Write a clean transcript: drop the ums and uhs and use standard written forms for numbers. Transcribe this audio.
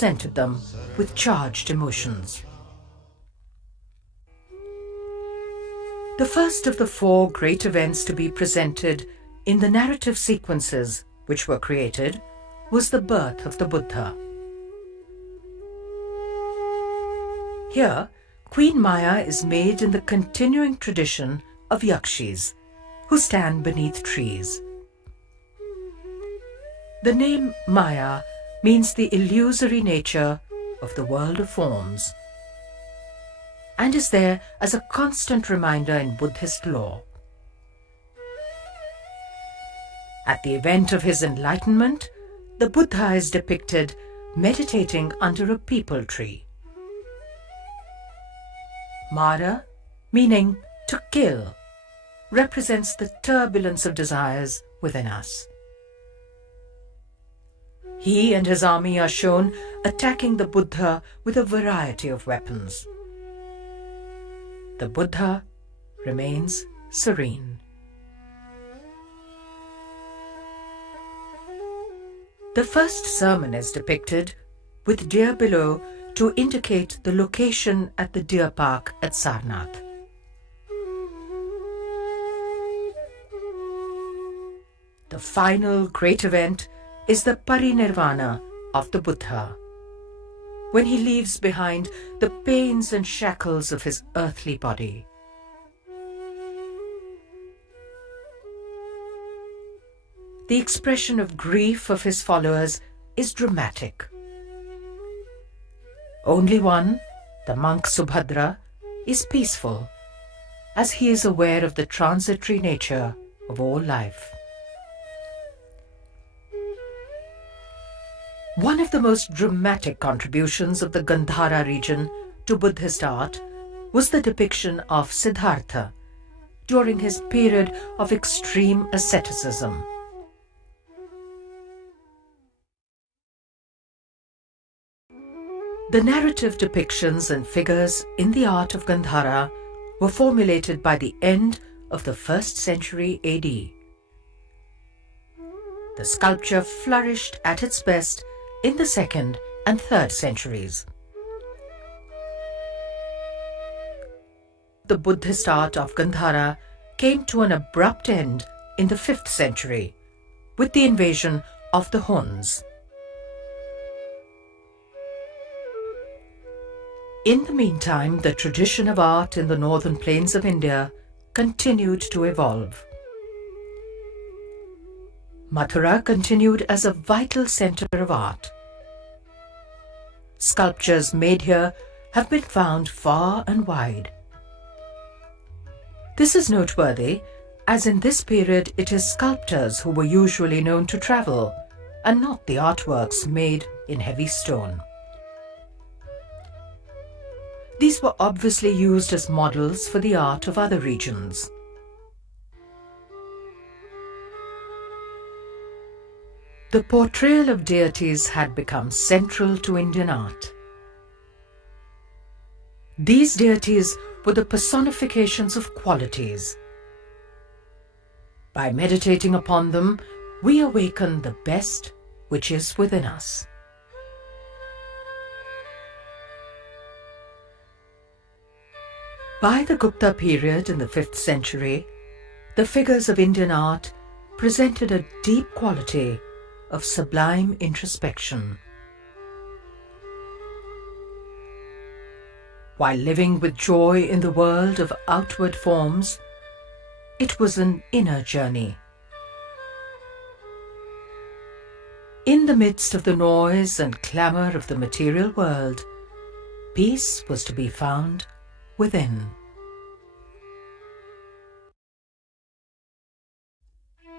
presented them with charged emotions. The first of the four great events to be presented in the narrative sequences which were created was the birth of the Buddha. Here, Queen Maya is made in the continuing tradition of Yakshis, who stand beneath trees. The name Maya means the illusory nature of the world of forms, and is there as a constant reminder in Buddhist lore. At the event of his enlightenment, the Buddha is depicted meditating under a peepal tree. Mara, meaning to kill, represents the turbulence of desires within us. He and his army are shown attacking the Buddha with a variety of weapons. The Buddha remains serene. The first sermon is depicted with deer below to indicate the location at the deer park at Sarnath. The final great event is the parinirvana of the Buddha, when he leaves behind the pains and shackles of his earthly body. The expression of grief of his followers is dramatic. Only one, the monk Subhadra, is peaceful, as he is aware of the transitory nature of all life. One of the most dramatic contributions of the Gandhara region to Buddhist art was the depiction of Siddhartha during his period of extreme asceticism. The narrative depictions and figures in the art of Gandhara were formulated by the end of the 1st century AD. The sculpture flourished at its best in the 2nd and 3rd centuries. The Buddhist art of Gandhara came to an abrupt end in the 5th century with the invasion of the Huns. In the meantime, the tradition of art in the northern plains of India continued to evolve. Mathura continued as a vital center of art. Sculptures made here have been found far and wide. This is noteworthy, as in this period it is sculptors who were usually known to travel, and not the artworks made in heavy stone. These were obviously used as models for the art of other regions. The portrayal of deities had become central to Indian art. These deities were the personifications of qualities. By meditating upon them, we awaken the best which is within us. By the Gupta period in the 5th century, the figures of Indian art presented a deep quality of sublime introspection. While living with joy in the world of outward forms, it was an inner journey. In the midst of the noise and clamour of the material world, peace was to be found within.